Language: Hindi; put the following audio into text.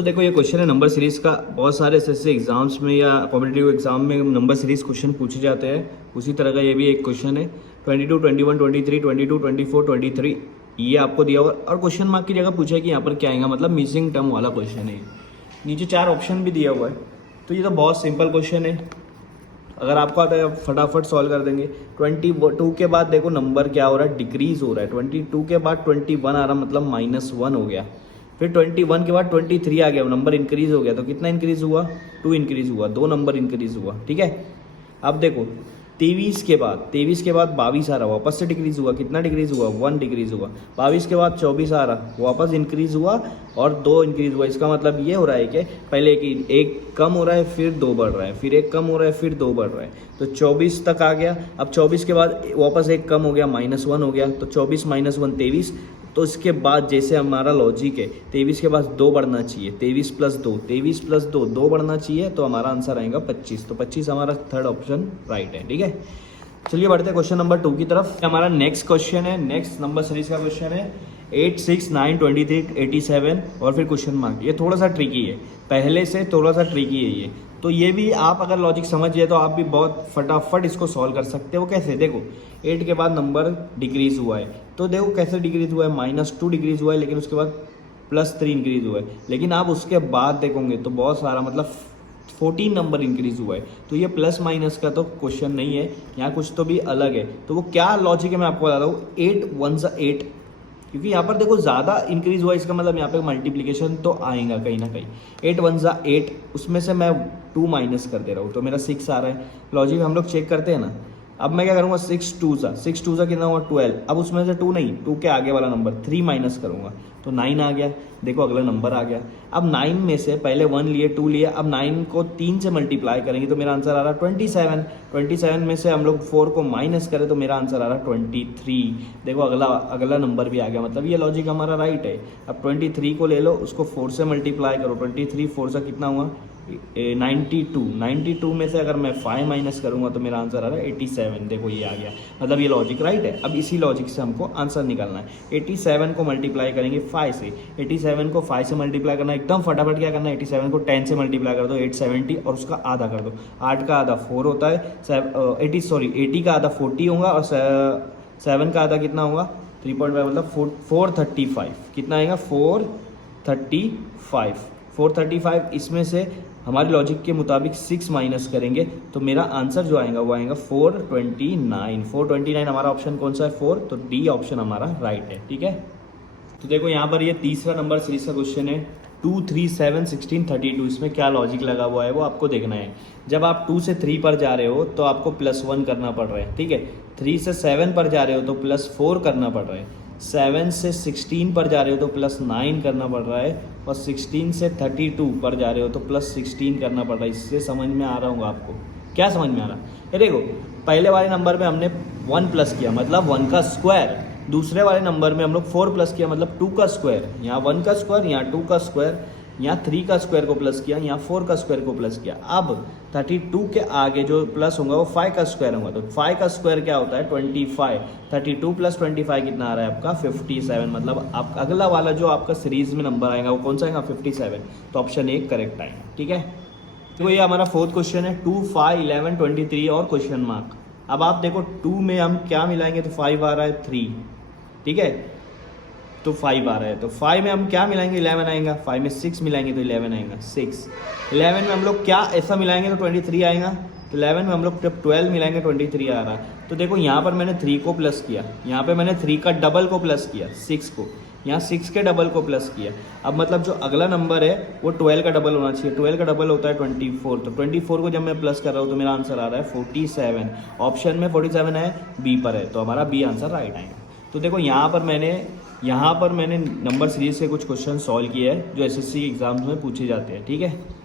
तो देखो ये क्वेश्चन है नंबर सीरीज का। बहुत सारे एसएससी एग्जाम्स में या कॉम्पिटिटिव एग्जाम में नंबर सीरीज क्वेश्चन पूछे जाते हैं। उसी तरह का ये भी एक क्वेश्चन है। 22, 21, 23, 22, 24, 23 ये आपको दिया हुआ और क्वेश्चन मार्क की जगह पूछा है कि यहाँ पर क्या आएगा, मतलब मिसिंग टर्म वाला क्वेश्चन है। नीचे 4 ऑप्शन भी दिया हुआ है। तो ये तो बहुत सिंपल क्वेश्चन है, अगर आपको आता है फटाफट सॉल्व कर देंगे। 22 के बाद देखो नंबर क्या हो रहा है, डिक्रीज हो रहा है। 22 के बाद 21 आ रहा, मतलब -1 हो गया। फिर 21 के बाद 23 आ गया, नंबर इंक्रीज हो गया। तो कितना इंक्रीज हुआ, 2 इंक्रीज हुआ, 2 नंबर इंक्रीज हुआ। ठीक है, अब देखो 23 के बाद 22 आ रहा, वापस से डिक्रीज हुआ। कितना डिक्रीज हुआ, 1 डिक्रीज हुआ। 22 के बाद 24 आ रहा, वापस इंक्रीज हुआ और 2 इंक्रीज हुआ। इसका मतलब ये हो रहा है कि पहले एक कम हो रहा है, फिर 2 बढ़ रहा है, फिर 1 कम हो रहा है, फिर 2 बढ़ रहा है। तो 24 तक आ गया। अब 24 के बाद वापस 1 कम हो गया, -1 हो गया। तो 24 - 1 23। तो इसके बाद जैसे हमारा लॉजिक है, 23 के बाद 2 बढ़ना चाहिए, 23 + 2, 23 + 2, 2 बढ़ना चाहिए। तो हमारा आंसर आएगा 25। तो 25 हमारा थर्ड ऑप्शन राइट है। ठीक है, चलिए बढ़ते हैं क्वेश्चन नंबर 2 की तरफ। हमारा नेक्स्ट क्वेश्चन है, नेक्स्ट नंबर सीरीज का क्वेश्चन है 8, 6, 9, 23, 87 और फिर क्वेश्चन मार्क। ये थोड़ा सा ट्रिकी है, पहले से थोड़ा सा ट्रिकी है ये। तो ये भी आप अगर लॉजिक समझिए तो आप भी बहुत फटाफट इसको सॉल्व कर सकते हो। कैसे, देखो 8 के बाद नंबर डिक्रीज हुआ है, तो देखो कैसे डिक्रीज हुआ है, -2 डिक्रीज हुआ है, लेकिन उसके बाद +3 इंक्रीज हुआ है। लेकिन आप उसके बाद देखोगे तो बहुत सारा, मतलब 14 नंबर इंक्रीज हुआ है। तो ये प्लस माइनस का तो क्वेश्चन नहीं है, यहाँ कुछ तो भी अलग है। तो वो क्या लॉजिक है मैं आपको बताता हूँ। 8 1 8, क्योंकि यहाँ पर देखो ज़्यादा इंक्रीज हुआ, इसका मतलब यहाँ पे मल्टीप्लिकेशन तो आएगा कहीं ना कहीं। 8 1 8, उसमें से मैं 2 माइनस कर दे रहा हूँ, तो मेरा 6 आ रहा है। लॉजिक हम लोग चेक करते हैं ना। अब मैं क्या करूँगा, 6 2 कितना हुआ, 12। अब उसमें से 2 नहीं, 2 के आगे वाला नंबर 3 माइनस करूँगा तो 9 आ गया। देखो अगला नंबर आ गया। अब 9 में से पहले 1 लिए, 2 लिए, अब 9 को 3 से मल्टीप्लाई करेंगे तो मेरा आंसर आ रहा है 27। 27 में से हम लोग 4 को माइनस करें तो मेरा आंसर आ रहा है 23। देखो अगला नंबर भी आ गया, मतलब ये लॉजिक हमारा राइट है। अब 23 को ले लो, उसको 4 से मल्टीप्लाई करो। 23 4 से कितना हुआ, 92 में से अगर मैं 5 माइनस करूंगा तो मेरा आंसर आ रहा है 87। देखो ये आ गया, मतलब ये लॉजिक राइट है। अब इसी लॉजिक से हमको आंसर निकालना है। 87 को मल्टीप्लाई करेंगे 5 से, 87 को 5 से मल्टीप्लाई करना है एकदम फटाफट। क्या करना है, 87 को 10 से मल्टीप्लाई कर दो, 870, और उसका आधा कर दो। 8 का आधा 4 होता है, 80 का आधा 40 होगा, और 7 का आधा कितना होगा, 3.5, मतलब 435। कितना आएगा, 435। इसमें से हमारी लॉजिक के मुताबिक 6 माइनस करेंगे तो मेरा आंसर जो आएगा वो आएगा 429। हमारा ऑप्शन कौन सा है, 4। तो डी ऑप्शन हमारा राइट है। ठीक है, तो देखो यहाँ पर ये तीसरा नंबर सीरीज का क्वेश्चन है 2, 3, 7, 16, 32। इसमें क्या लॉजिक लगा हुआ है वो आपको देखना है। जब आप 2 से 3 पर जा रहे हो तो आपको +1 करना पड़ रहा है। ठीक है, 3 से 7 पर जा रहे हो तो +4 करना पड़ रहा है। 7 से 16 पर जा रहे हो तो +9 करना पड़ रहा है, और 16 से 32 पर जा रहे हो तो +16 करना पड़ रहा है। इससे समझ में आ रहा होगा आपको, क्या समझ में आ रहा है। ये देखो पहले वाले नंबर में हमने 1 प्लस किया, मतलब 1 का स्क्वायर। दूसरे वाले नंबर में हम लोग 4 प्लस किया, मतलब 2 का स्क्वायर। यहाँ 1 का स्क्वायर, यहाँ 2 का स्क्वायर, यहाँ 3 का स्क्वायर को प्लस किया, यहाँ 4 का स्क्वायर को प्लस किया। अब 32 के आगे जो प्लस होगा वो 5 का स्क्वायर होगा। तो 5 का स्क्वायर क्या होता है, 25। 32 + 25 कितना आ रहा है आपका, 57। मतलब आप अगला वाला जो आपका सीरीज में नंबर आएगा वो कौन सा आएगा, 57। तो ऑप्शन ए करेक्ट आएगा। ठीक है, तो ये हमारा फोर्थ क्वेश्चन है 2, 5, 11, 23 और क्वेश्चन मार्क। अब आप देखो 2 में हम क्या मिलाएंगे, तो 5 आ रहा है, 3। ठीक है, तो 5 आ रहा है, तो 5 में हम क्या मिलाएंगे, 11 आएगा। 5 में 6 मिलाएंगे तो 11 आएगा, 6। 11 में हम लोग क्या ऐसा मिलाएंगे तो 23 आएगा। तो 11 में हम लोग जब 12 मिलाएंगे 23 आ रहा है। तो देखो यहाँ पर मैंने 3 को प्लस किया, यहाँ पे मैंने 3 का डबल को प्लस किया, 6 को, यहाँ 6 के डबल को प्लस किया। अब मतलब जो अगला नंबर है वो 12 का डबल होना चाहिए। 12 का डबल होता है 24। तो 24 को जब मैं प्लस कर रहा हूँ तो मेरा आंसर आ रहा है 47। ऑप्शन में 47 है, बी पर है, तो हमारा बी आंसर राइट आएगा। तो देखो यहाँ पर मैंने नंबर सीरीज से कुछ क्वेश्चन सॉल्व किए हैं जो एसएससी एग्जाम्स में पूछे जाते हैं। ठीक है।